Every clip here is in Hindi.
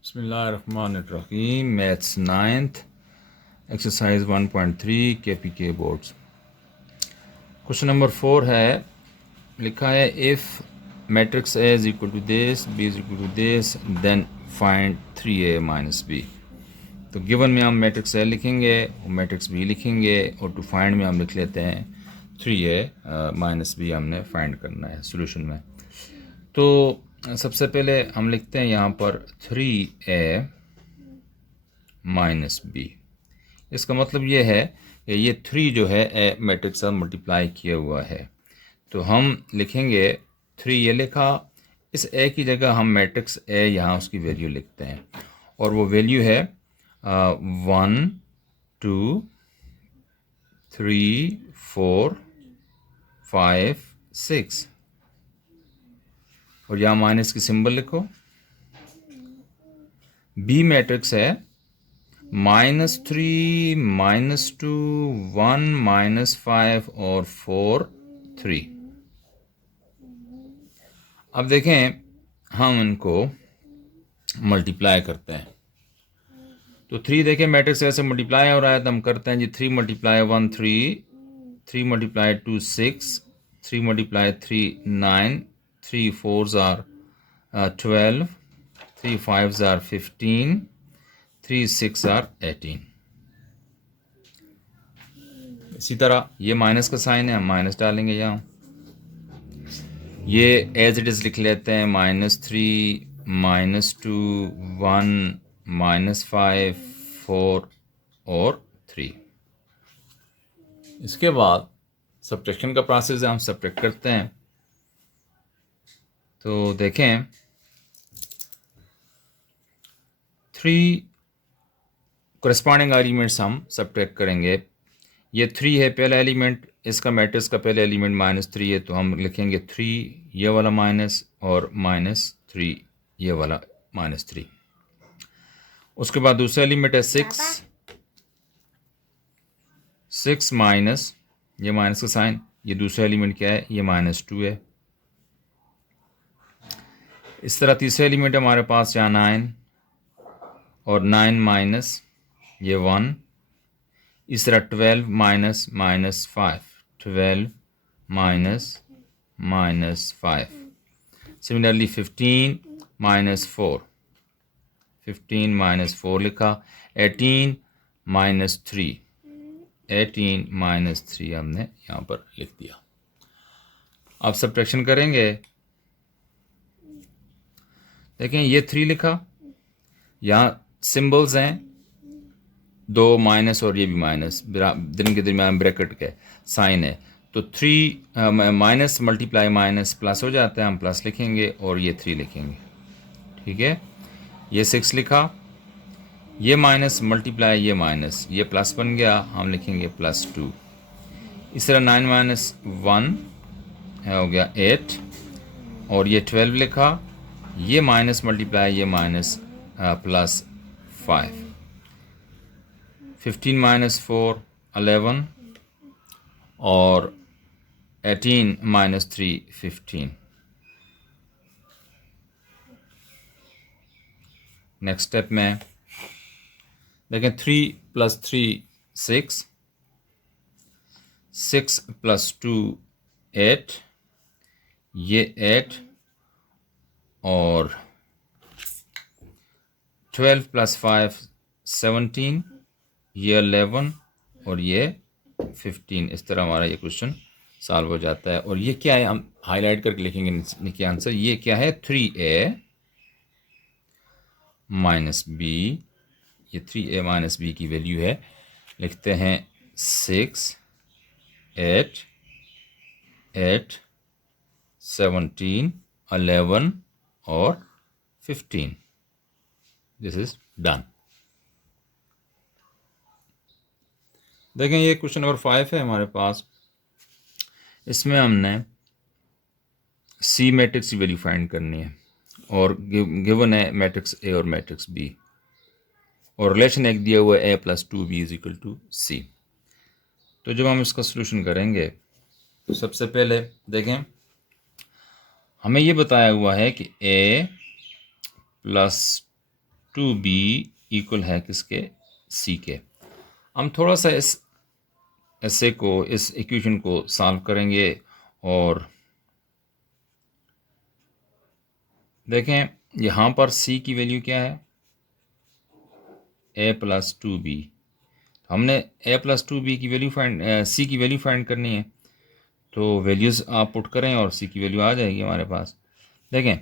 बिस्मिल्लाहिर्रहमानिर्रहीम। Maths 9th exercise 1.3 KPK boards. Question number 4 है, लिखा है if matrix A is equal to this, B is equal to this, then find 3a minus B. तो गिवन में हम मैट्रिक्स ए लिखेंगे और मैट्रिक्स बी लिखेंगे और टू फाइंड में हम लिख लेते हैं 3a माइनस बी हमने फाइंड करना है सोल्यूशन में। तो सबसे पहले हम लिखते हैं यहाँ पर 3a माइनस बी। इसका मतलब ये है कि ये 3 जो है ए मैट्रिक्स से मल्टीप्लाई किया हुआ है, तो हम लिखेंगे 3 ये लिखा, इस ए की जगह हम मैट्रिक्स ए यहाँ उसकी वैल्यू लिखते हैं और वो वैल्यू है 1 2 3 4 5 6 और यहाँ माइनस की सिंबल लिखो। बी मैट्रिक्स है -3 -2 1 -5 और 4 3। अब देखें हम इनको मल्टीप्लाई करते हैं, तो 3 देखें मैट्रिक्स ऐसे मल्टीप्लाई हो रहा है तो हम करते हैं जी 3 × 1 3, 3 × 2 6, 3 × 3 9, 3 4s are 12, 3 5s are 15, 3 6 are 18। इसी तरह ये माइनस का साइन है, हम माइनस डालेंगे यहाँ। ये एज इट इज़ लिख लेते हैं -3 -2 1 -5 4 और 3। इसके बाद सब्ट्रैक्शन का प्रोसेस है, हम सब्ट्रैक्ट करते हैं। तो देखें 3 कोरेस्पॉन्डिंग एलिमेंट्स हम सब्ट्रैक्ट करेंगे। ये 3 है पहला एलिमेंट, इसका मैट्रिक्स का पहला एलिमेंट -3 है, तो हम लिखेंगे 3 ये वाला माइनस और -3 ये वाला -3। उसके बाद दूसरा एलिमेंट है 6 माइनस, ये माइनस का साइन, ये दूसरा एलिमेंट क्या है, ये -2 है। इस तरह तीसरा एलिमेंट है हमारे पास यहाँ 9 और 9 माइनस ये 1। इस तरह 12 माइनस -5, 12 माइनस -5। सिमिलरली 15 -4, 15 -4 लिखा। 18 -3, 18 -3 हमने यहाँ पर लिख दिया। अब सब्ट्रैक्शन करेंगे, देखें ये 3 लिखा, यहाँ सिंबल्स हैं 2 माइनस और ये भी माइनस, दिन के दरमियान ब्रैकेट के साइन है, तो 3 माइनस मल्टीप्लाई माइनस प्लस हो जाता है, हम प्लस लिखेंगे और ये 3 लिखेंगे। ठीक है, ये 6 लिखा, ये माइनस मल्टीप्लाई ये माइनस, ये प्लस बन गया, हम लिखेंगे +2। इस तरह 9 - 1 हो गया 8 और ये 12 लिखा, ये माइनस मल्टीप्लाई ये माइनस +5। 15 - 4 11 और 18 - 3 15। नेक्स्ट स्टेप में देखें 3 + 3 6, 6 + 2 8, ये 8 और 12 + 5 17, ये 11 और ये 15। इस तरह हमारा ये क्वेश्चन सॉल्व हो जाता है। और ये क्या है, हम हाईलाइट करके लिखेंगे नीचे आंसर। ये क्या है, 3a माइनस बी, ये 3a माइनस बी की वैल्यू है। लिखते हैं 6 8 8 17 11 और 15। This is done. देखें ये क्वेश्चन नंबर 5 है हमारे पास। इसमें हमने सी मैट्रिक्स की वैल्यू फाइंड करनी है और गिवन है मैट्रिक्स ए और मैट्रिक्स बी और रिलेशन एक दिया हुआ है a + 2b = c। तो जब हम इसका सोल्यूशन करेंगे तो सबसे पहले देखें हमें ये बताया हुआ है कि a + 2b इक्वल है किसके, c के। हम थोड़ा सा इस ऐसे को, इस इक्वेशन को सॉल्व करेंगे और देखें यहाँ पर c की वैल्यू क्या है, a प्लस 2b। हमने a प्लस 2b की वैल्यू फाइंड, c की वैल्यू फाइंड करनी है, तो वैल्यूज़ आप पुट करें और c की वैल्यू आ जाएगी हमारे पास। देखें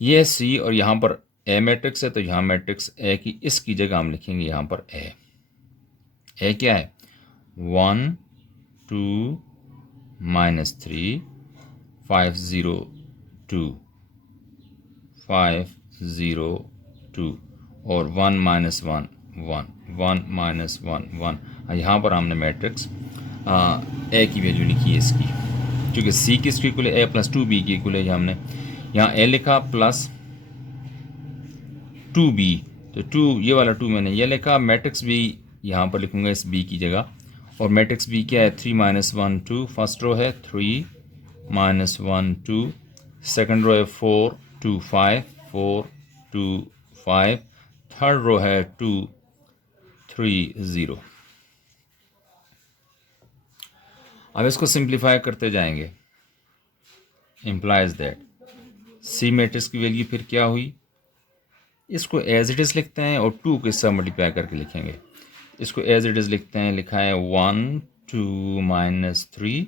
ये c और यहाँ पर a मैट्रिक्स है, तो यहाँ मैट्रिक्स a की इसकी जगह हम लिखेंगे यहाँ पर a क्या है, 1 2 -3 5 0 2 5 0 2 और 1 -1 1 1 -1 1। यहाँ पर हमने मैट्रिक्स ए की वैल्यू लिखी है इसकी, क्योंकि सी किसकी इक्वल है, ए प्लस 2b की इक्वल है। हमने यहाँ ए लिखा प्लस 2b, तो 2 ये वाला 2 मैंने ये लिखा, मैट्रिक्स भी यहाँ पर लिखूँगा इस b की जगह। और मैट्रिक्स b क्या है, 3 -1 2, फर्स्ट रो है 3 -1 2, सेकंड रो है 4 2 5 4 2 5, थर्ड रो है 2 3 0। अब इसको सिंप्लीफाई करते जाएंगे, इम्प्लाइज दैट सी मैट्रिक्स की वैल्यू फिर क्या हुई, इसको एज इट इज़ लिखते हैं और 2 के साथ मल्टीप्लाई करके लिखेंगे। इसको एज इट इज़ लिखते हैं, लिखा है 1 2 -3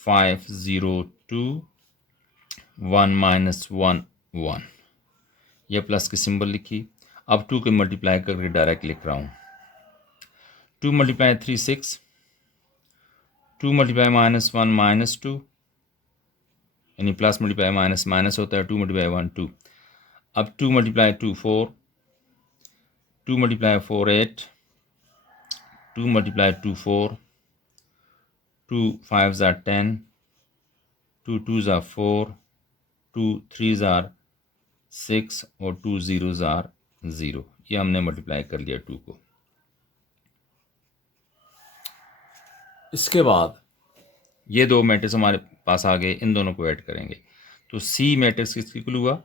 5 0 2 1 -1 1, यह प्लस की सिंबल लिखी। अब 2 के मल्टीप्लाई करके डायरेक्ट लिख रहा हूँ, 2 × 3 6, 2 × -1 -2, यानी प्लस मल्टीप्लाई माइनस माइनस होता है, 2 × 1 2। अब 2 × 2 4, 2 × 4 8, 2 × 2 4, 2 5s are 10, 2 2s are 4, 2 3s are 6 और 2 0s are 0। ये हमने मल्टीप्लाई कर लिया 2 को। इसके बाद ये दो मैट्रिक्स हमारे पास आ गए, इन दोनों को ऐड करेंगे तो सी मैट्रिक्स किसकी इक्वल हुआ,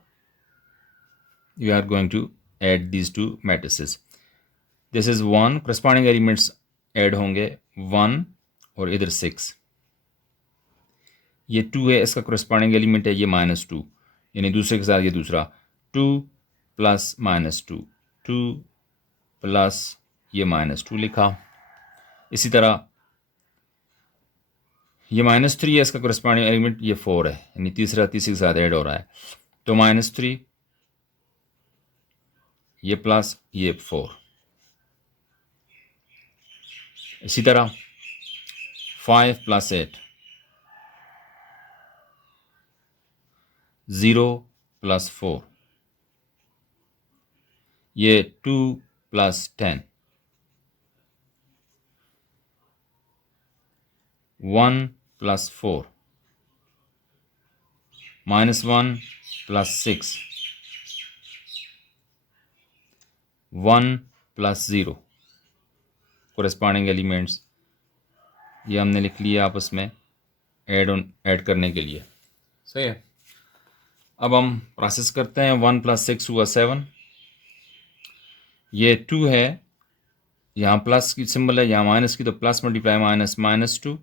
you are going to add these two matrices. This is 1, corresponding elements add होंगे 1 और इधर 6, ये 2 है, इसका करस्पॉन्डिंग एलिमेंट है ये -2, यानी दूसरे के साथ ये दूसरा 2 प्लस -2 2 प्लस ये -2 लिखा। इसी तरह ये -3 है, इसका करस्पॉन्डिंग एलिमेंट ये 4 है, यानी तीसरे के साथ ऐड हो रहा है, तो -3 ये प्लस ये 4। इसी तरह 5 + 8 0 + 4, ये 2 + 10 1 + 4 -1 + 6 1 + 0। कोरेस्पॉन्डिंग एलिमेंट्स ये हमने लिख लिया आपस में ऐड करने के लिए, सही है। अब हम प्रोसेस करते हैं, 1 + 6 हुआ 7, ये 2 है, यहाँ प्लस की सिंबल है, यहाँ माइनस की, तो plus multiply minus -2।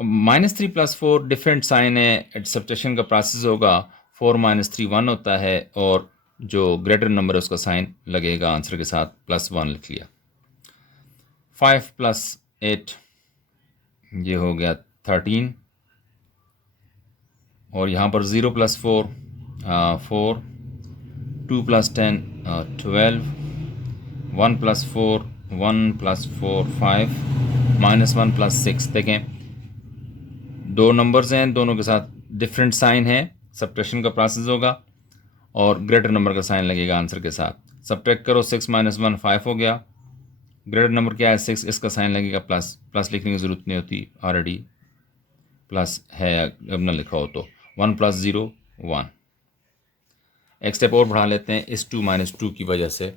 -3 + 4 different sign है, सब्ट्रैक्शन का प्रोसेस होगा, 4 - 3 1 होता है, और जो ग्रेटर नंबर है उसका साइन लगेगा आंसर के साथ, +1 लिख लिया। 5 + 8 ये हो गया 13, और यहाँ पर 0 + 4 4, 2 + 10 12, 1 + 4 1 + 4 5, -1 + 6। देखें दो नंबर्स हैं, दोनों के साथ डिफरेंट साइन है, सब्ट्रैक्शन का प्रोसेस होगा और ग्रेटर नंबर का साइन लगेगा आंसर के साथ। सब्ट्रैक्ट करो, 6 - 1 5 हो गया, ग्रेटर नंबर क्या है 6, इसका साइन लगेगा प्लस, प्लस लिखने की ज़रूरत नहीं होती, ऑलरेडी प्लस है अब ना लिखा हो तो। 1 + 0 1। एक स्टेप और बढ़ा लेते हैं, इस 2 - 2 की वजह से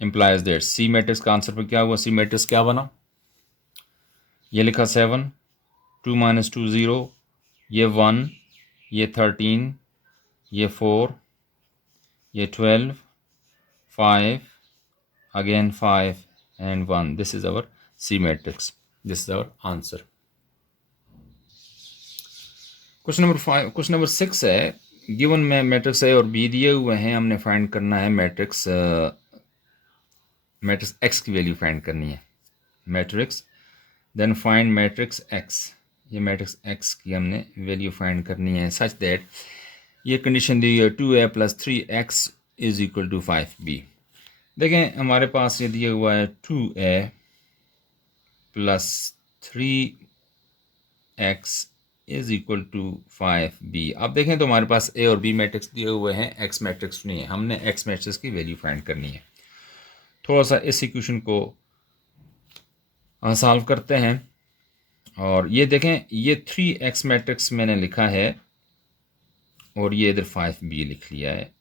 इम्प्लाइज दैट सी मैट्रिक्स का आंसर पर क्या हुआ, सी मैट्रिक्स क्या बना, ये लिखा 7, 2 - 2 0, ये 1, ये 13, ये 4, ये 12, 5, again 5 and 1. This is our C matrix. This is our answer. Question number 5, question number 6 है, गिवन में मैट्रिक्स ए और बी दिए हुए हैं, हमने फाइंड करना है मैट्रिक्स मैट्रिक्स एक्स की वैल्यू फाइंड करनी है। Matrix then find matrix X, ये मैट्रिक्स एक्स की हमने वैल्यू फाइंड करनी है सच दैट ये कंडीशन दी है 2a + 3x = 5b। देखें हमारे पास ये दिया हुआ है 2a + 3x = 5b। अब देखें तो हमारे पास ए और बी मैट्रिक्स दिए हुए हैं, एक्स मैट्रिक्स नहीं है। हमने एक्स मैट्रिक्स की वैल्यू फाइंड करनी है। थोड़ा सा इस इक्वेशन को सॉल्व करते हैं और ये देखें ये 3x मैट्रिक्स मैंने लिखा है और ये इधर 5b लिख लिया है।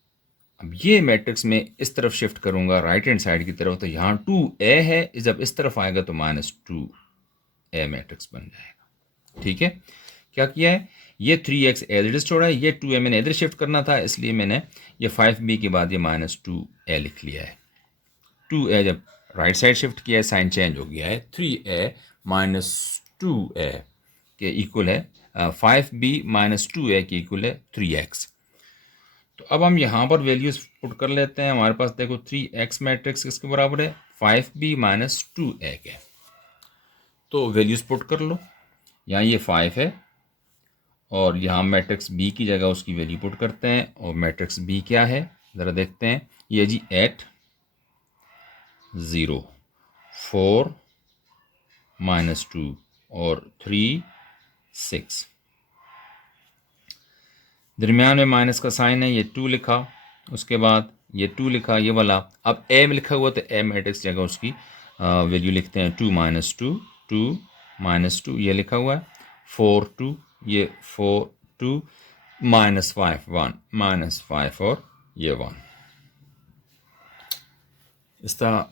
अब ये मैट्रिक्स में इस तरफ शिफ्ट करूंगा राइट हैंड साइड की तरफ, तो यहाँ 2a है, जब इस तरफ आएगा तो -2a मैट्रिक्स बन जाएगा। ठीक है, क्या किया है, ये 3x एज इट इज छोड़ा है, ये 2a मैंने इधर शिफ्ट करना था, इसलिए मैंने ये 5b के बाद ये -2a लिख लिया है। 2a जब राइट साइड शिफ्ट किया है साइन चेंज हो गया है, 3a - 2a के इक्वल है 5b - 2a के इक्वल है 3x। तो अब हम यहाँ पर वैल्यूज पुट कर लेते हैं। हमारे पास देखो 3x मैट्रिक्स किसके बराबर है, 5b - 2a के। तो वैल्यूज पुट कर लो, यहाँ ये 5 है और यहाँ मैट्रिक्स b की जगह उसकी वैल्यू पुट करते हैं। और मैट्रिक्स b क्या है ज़रा देखते हैं, ये जी 8, 0, 4 -2 और 3, 6। दरमियान में माइनस का साइन है, ये 2 लिखा, उसके बाद ये 2 लिखा, ये वाला। अब ए में लिखा हुआ तो ए मैट्रिक्स जगह उसकी वैल्यू लिखते हैं 2 - 2, 2 - 2 ये लिखा हुआ है, 4 2, ये 4 2 -5 1 -5 और ये 1। इस तरह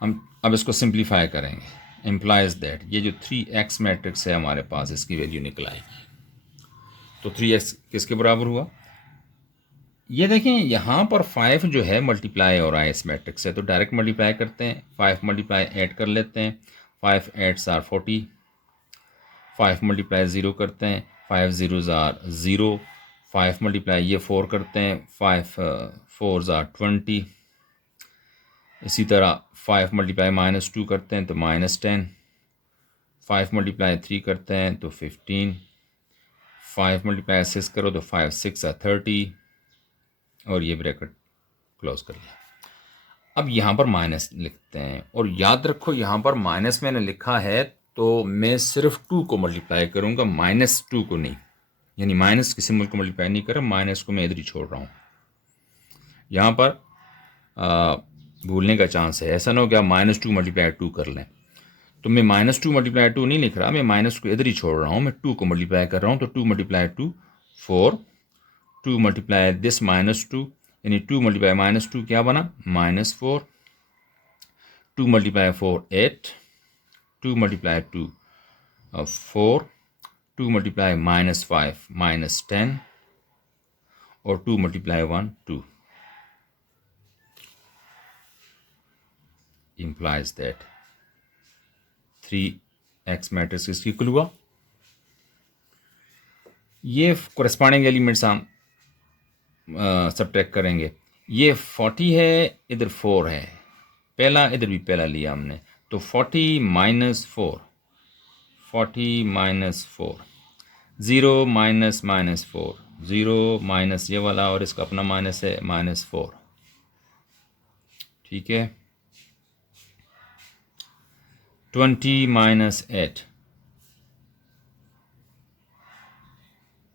हम अब इसको सिंप्लीफाई करेंगे। इम्प्लाइज दैट ये जो 3x मैट्रिक्स है हमारे पास, इसकी वैल्यू निकल आएगी। तो 3x किसके बराबर हुआ, ये देखें यहाँ पर 5 जो है मल्टीप्लाई हो रहा है इस मैट्रिक्स से, तो डायरेक्ट मल्टीप्लाई करते हैं। 5 मल्टीप्लाई 8 कर लेते हैं, 5 8s are 40। 5 मल्टीप्लाई 0 करते हैं, 5 0s are 0। 5 मल्टीप्लाई ये 4 करते हैं, 5 4s are 20। इसी तरह 5 मल्टीप्लाई -2 करते हैं तो -10। 5 मल्टीप्लाई 3 करते हैं तो 15। 5 मल्टीप्लाई 6 करो तो 5 6 are 30 और ये ब्रैकेट क्लोज कर लिया। अब यहाँ पर माइनस लिखते हैं और याद रखो यहाँ पर माइनस मैंने लिखा है तो मैं सिर्फ 2 को मल्टीप्लाई करूँगा, -2 को नहीं। यानी माइनस के सिंबल को मल्टीप्लाई नहीं कर रहा, माइनस को मैं इधर ही छोड़ रहा हूँ। यहाँ पर भूलने का चांस है, ऐसा ना हो कि आप -2 मल्टीप्लाई 2 कर लें। तो मैं -2 मल्टीप्लाई 2 नहीं लिख रहा, मैं माइनस को इधर ही छोड़ रहा हूँ, मैं 2 को मल्टीप्लाई कर रहा हूँ। तो 2 मल्टीप्लाई 2 4, 2 मल्टीप्लाई दिस -2 यानी 2 मल्टीप्लाई -2 क्या बना, -4। 2 मल्टीप्लाई 4 8, 2 मल्टीप्लाई 2 4, 2 मल्टीप्लाई -5 -10 और 2 multiply 1 2। implies that 3x matrix इसकी इक्वल हुआ। ये कोरेस्पॉन्डिंग एलिमेंट्स हम सब्ट्रैक्ट करेंगे। ये 40 है, इधर 4 है, पहला इधर भी पहला लिया हमने, तो 40 - 4, 40 - 4, 0 -4, 0 माइनस ये वाला और इसका अपना माइनस है -4। ठीक है, 20 - 8,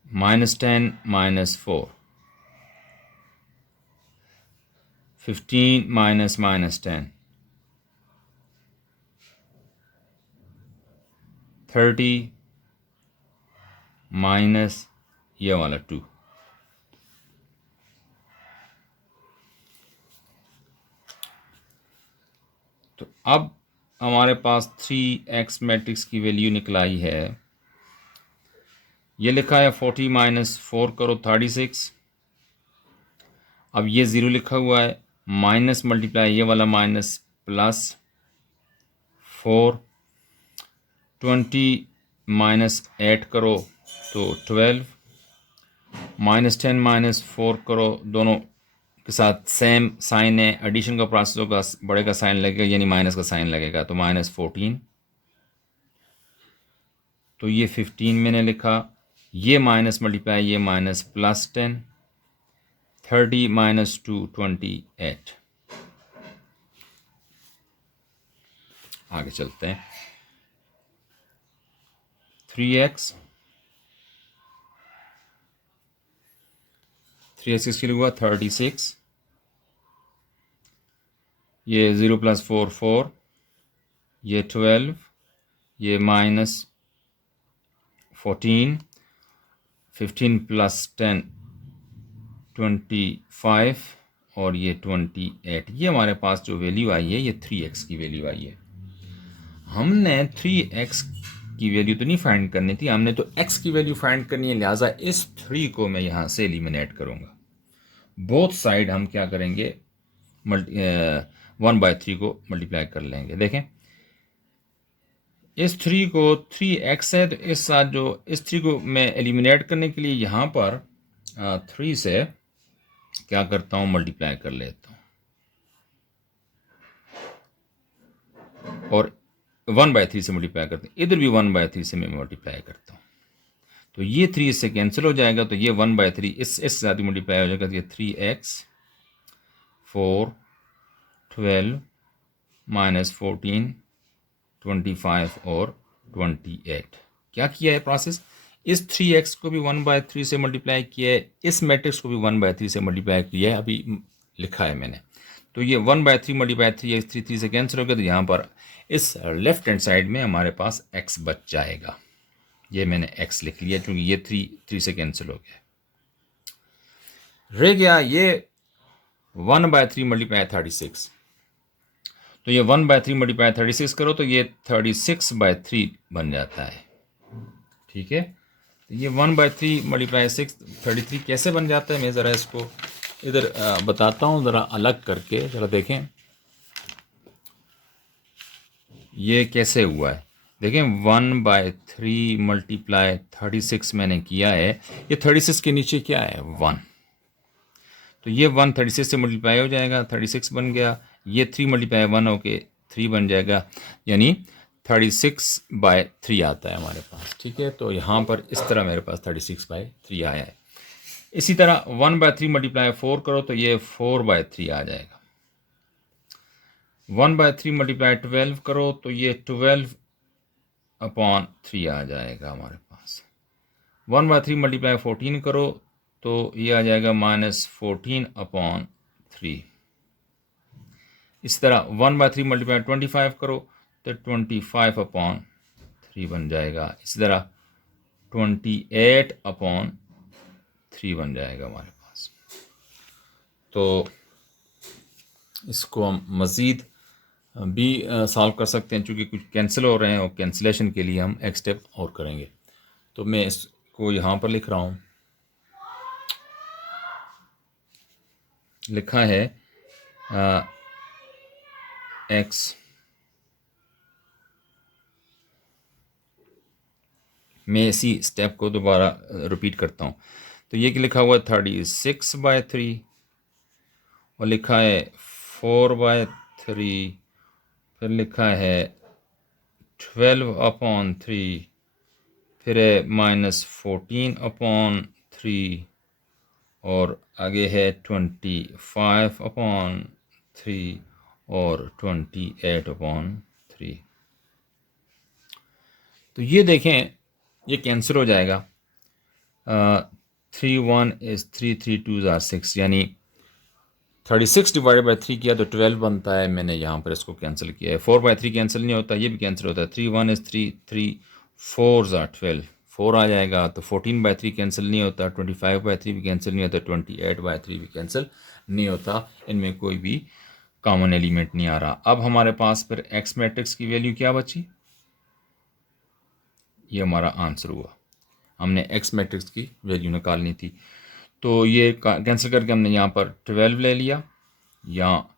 -10 -4, 15 -10, 30 माइनस ये वाला 2। तो अब हमारे पास 3x मैट्रिक्स की वैल्यू निकल आई है। ये लिखा है 40 - 4 करो 36, अब ये 0 लिखा हुआ है, माइनस मल्टीप्लाई ये वाला माइनस प्लस 4, 20 माइनस 8 करो तो 12, -10 -4 करो, दोनों के साथ सेम साइन है, एडिशन का प्रोसेस होगा, बड़े का साइन लगेगा यानी माइनस का साइन लगेगा, तो -14, तो ये 15 मैंने लिखा, ये माइनस मल्टीप्लाई ये माइनस +10, 30 - 2 28। आगे चलते हैं, 3x किसके लिए हुआ 36, ये 0 + 4 4, ये 12, ये -14, 15 + 10 25 और ये 28। ये हमारे पास जो वैल्यू आई है ये 3x की वैल्यू आई है। हमने 3x की वैल्यू तो नहीं फाइंड करनी थी, हमने तो x की वैल्यू फाइंड करनी है, लिहाजा इस 3 को मैं यहाँ से एलिमिनेट करूँगा। बोथ साइड हम क्या करेंगे, 1/3 को मल्टीप्लाई कर लेंगे। देखें इस 3 को 3x है, तो इस साथ जो इस 3 को मैं एलिमिनेट करने के लिए यहाँ पर 3 से क्या करता हूँ, मल्टीप्लाई कर लेता हूँ और 1/3 से मल्टीप्लाई करते हैं, इधर भी 1/3 से मैं मल्टीप्लाई करता हूँ, तो ये 3 इससे कैंसिल हो जाएगा, तो ये 1/3 इस साथ ही मल्टीप्लाई हो जाएगा, तो ये 3x 4 12 -14 25 और 28। क्या किया है प्रोसेस, इस 3x को भी 1/3 से मल्टीप्लाई किया है, इस मैट्रिक्स को भी 1/3 से मल्टीप्लाई किया है, अभी लिखा है मैंने, तो ये 1/3 × 3 है, 3 से कैंसिल हो गया, तो यहाँ पर इस लेफ्ट हैंड साइड में हमारे पास x बच जाएगा। ये मैंने x लिख लिया क्योंकि ये 3 से कैंसिल हो गया। रह गया ये 1/3 × 36, तो ये 1/3 × 36 करो तो ये 36/3 बन जाता है। ठीक है, तो ये 1/3 × 6 33 कैसे बन जाता है, मैं ज़रा इसको इधर बताता हूँ ज़रा अलग करके, ज़रा देखें ये कैसे हुआ है। देखें 1/3 × 36 मैंने किया है, ये 36 के नीचे क्या है 1, तो ये 1 36 से मल्टीप्लाई हो जाएगा, 36 बन गया, ये 3 × 1 होके 3 बन जाएगा, यानी 36/3 आता है हमारे पास। ठीक है, तो यहाँ पर इस तरह मेरे पास 36/3 आया है। इसी तरह 1/3 × 4 करो तो ये 4/3 आ जाएगा। 1/3 × 12 करो तो ये 12/3 आ जाएगा हमारे पास। 1/3 × 14 करो तो ये आ जाएगा -14/3। इस तरह 1/3 × 25 करो तो 25/3 बन जाएगा। इसी तरह 28/3 बन जाएगा हमारे पास। तो इसको हम मज़ीद भी सॉल्व कर सकते हैं, चूँकि कुछ कैंसिल हो रहे हैं और कैंसिलेशन के लिए हम एक स्टेप और करेंगे। तो मैं इसको यहाँ पर लिख रहा हूँ, लिखा है x मैं इसी स्टेप को दोबारा रिपीट करता हूँ। तो ये लिखा हुआ है 36/3 और लिखा है 4/3, फिर लिखा है 12/3, फिर है -14/3 और आगे है 25/3 और 28/3। तो ये देखें ये कैंसिल हो जाएगा। 3 1 is 3 3 2s are 6, यानी 36 / 3 किया तो 12 बनता है। मैंने यहाँ पर इसको कैंसिल किया है। 4/3 कैंसिल नहीं होता, ये भी कैंसिल होता है। 3 1 is 3 3 4s are 12, 4 आ जाएगा। तो 14/3 कैंसिल नहीं होता, 25/3 भी कैंसिल नहीं होता, 28/3 भी कैंसिल नहीं होता। इनमें कोई भी कॉमन एलिमेंट नहीं आ रहा। अब हमारे पास फिर एक्स मैट्रिक्स की वैल्यू क्या बची, ये हमारा आंसर हुआ। हमने एक्स मैट्रिक्स की वैल्यू निकालनी थी। तो ये कैंसिल करके हमने यहाँ पर 12 ले लिया, यहाँ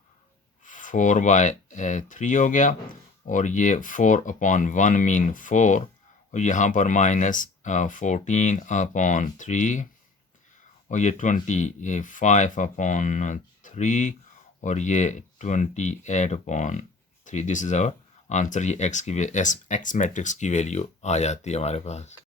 4/3 हो गया, और ये 4/1 मीन 4, और यहाँ पर -14/3, और ये 25/3, और ये 28/3। This is our answer. ये एक्स मैट्रिक्स की वैल्यू आ जाती है हमारे पास।